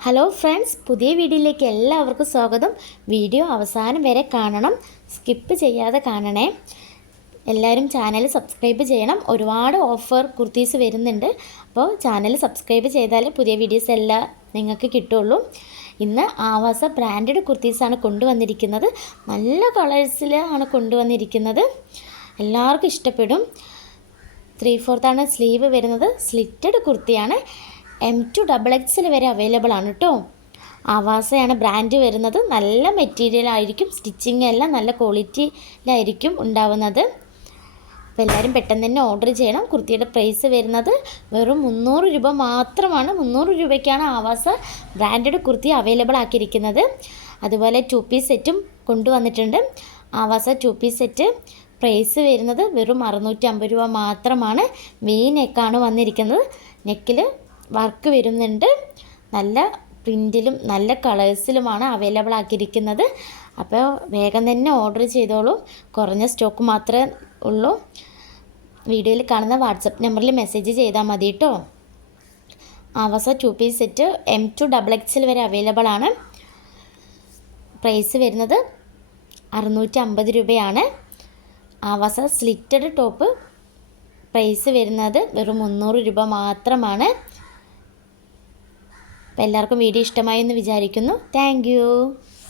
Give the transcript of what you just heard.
Hello friends, പുതിയ വീഡിയോയിലേക്ക് എല്ലാവർക്കും സ്വാഗതം. വീഡിയോ അവസാനം വരെ കാണണം, സ്കിപ്പ് ചെയ്യാതെ കാണണേ. എല്ലാവരും ചാനൽ സബ്സ്ക്രൈബ് ചെയ്യണം. ഒരുപാട് ഓഫർ കുർത്തീസ് വരുന്നുണ്ട്. അപ്പോൾ ചാനൽ സബ്സ്ക്രൈബ് ചെയ്താൽ പുതിയ വീഡിയോസ് എല്ലാം നിങ്ങൾക്ക് കിട്ടുള്ളൂ. ഇന്ന് ആവാസ ബ്രാൻഡഡ് കുർത്തീസാണ് കൊണ്ടുവന്നിരിക്കുന്നത്. നല്ല കളേഴ്സിലാണ് കൊണ്ടുവന്നിരിക്കുന്നത്. എല്ലാവർക്കും ഇഷ്ടപ്പെടും. 3/4 സ്ലീവ് വരുന്നത്. സ്ലിറ്റഡ് കുർത്തിയാണ്. M2XXL വരെ അവൈലബിൾ ആണ് കേട്ടോ. ആവാസയാണ് ബ്രാൻഡ് വരുന്നത്. നല്ല മെറ്റീരിയൽ ആയിരിക്കും. സ്റ്റിച്ചിങ് എല്ലാം നല്ല ക്വാളിറ്റിയിലായിരിക്കും ഉണ്ടാവുന്നത്. അപ്പോൾ എല്ലാവരും പെട്ടെന്ന് തന്നെ ഓർഡർ ചെയ്യണം. കുർത്തിയുടെ പ്രൈസ് വരുന്നത് വെറും 300 രൂപ മാത്രമാണ്. 300 രൂപയ്ക്കാണ് ആവാസ ബ്രാൻഡഡ് കുർത്തി അവൈലബിൾ ആക്കിയിരിക്കുന്നത്. അതുപോലെ 2 പീസ് സെറ്റും കൊണ്ടുവന്നിട്ടുണ്ട്. ആവാസ 2 പീസ് സെറ്റ് പ്രൈസ് വരുന്നത് വെറും 650 രൂപ മാത്രമാണ്. വി നെക്കാണ് വന്നിരിക്കുന്നത്. നെക്കിൽ വർക്ക് വരുന്നുണ്ട്. നല്ല പ്രിൻറ്റിലും നല്ല കളേഴ്സിലുമാണ് അവൈലബിൾ ആക്കിയിരിക്കുന്നത്. അപ്പോൾ വേഗം തന്നെ ഓർഡർ ചെയ്തോളൂ. കുറഞ്ഞ സ്റ്റോക്ക് മാത്രമേ ഉള്ളൂ. വീഡിയോയിൽ കാണുന്ന വാട്സപ്പ് നമ്പറിൽ മെസ്സേജ് ചെയ്താൽ മതി കേട്ടോ. ആവാസ 2 പീസ് സെറ്റ് M2XXL വരെ അവൈലബിൾ ആണ്. പ്രൈസ് വരുന്നത് 650 രൂപയാണ്. ആവാസ സ്ലിറ്റഡ് ടോപ്പ് പ്രൈസ് വരുന്നത് വെറും 300 രൂപ മാത്രമാണ്. അപ്പോൾ എല്ലാവർക്കും വീഡിയോ ഇഷ്ടമായി എന്ന് വിചാരിക്കുന്നു. താങ്ക്